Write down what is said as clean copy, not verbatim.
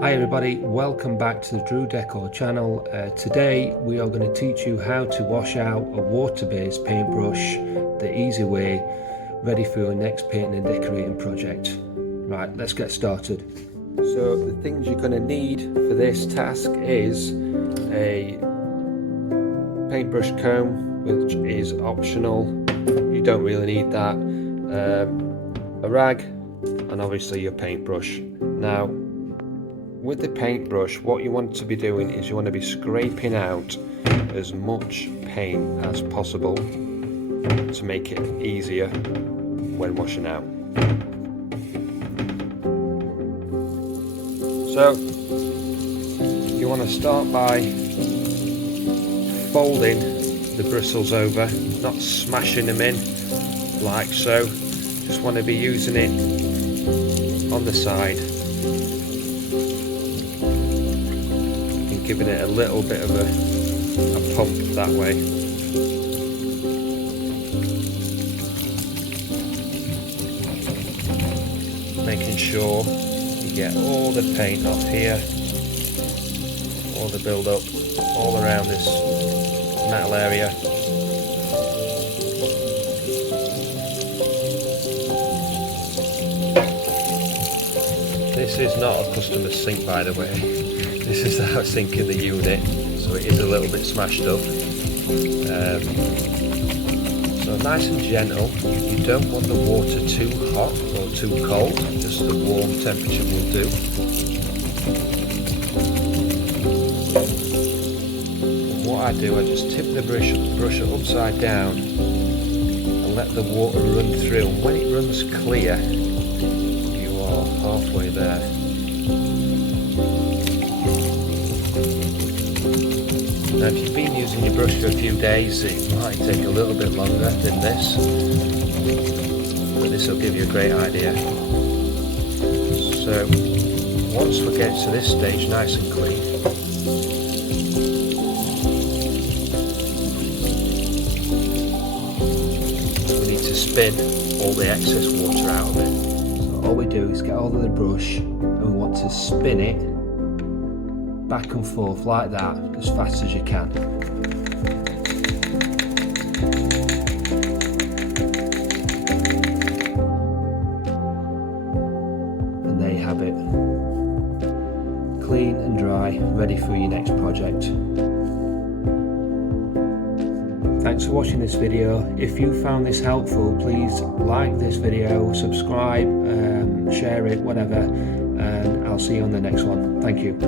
Hi everybody, welcome back to the Decor channel. Today we are going to teach you how to wash out a water-based paintbrush the easy way, ready for your next painting and decorating project. Right, let's get started. So the things you're going to need for this task is a paintbrush comb, which is optional. You don't really need that. A rag, and obviously your paintbrush. Now, with the paintbrush, what you want to be doing is you want to be scraping out as much paint as possible to make it easier when washing out. So you want to start by folding the bristles over, not smashing them in like so. Just want to be using it on the side, giving it a little bit of a pump that way. Making sure you get all the paint off here, all the build-up, all around this metal area. This is not a customer's sink, by the way. This is our sink in the unit, so it is a little bit smashed up. So nice and gentle. You don't want the water too hot or too cold, just a warm temperature will do. And what I do, I just tip the brush upside down and let the water run through. And when it runs clear, you are halfway there. Now, if you've been using your brush for a few days, it might take a little bit longer than this, but this will give you a great idea. So once we get to this stage nice and clean, we need to spin all the excess water out of it. So all we do is get hold of the brush and we want to spin it back and forth like that, as fast as you can. And there you have it. Clean and dry, ready for your next project. Thanks for watching this video. If you found this helpful, please like this video, subscribe, share it, whatever, and I'll see you on the next one. Thank you.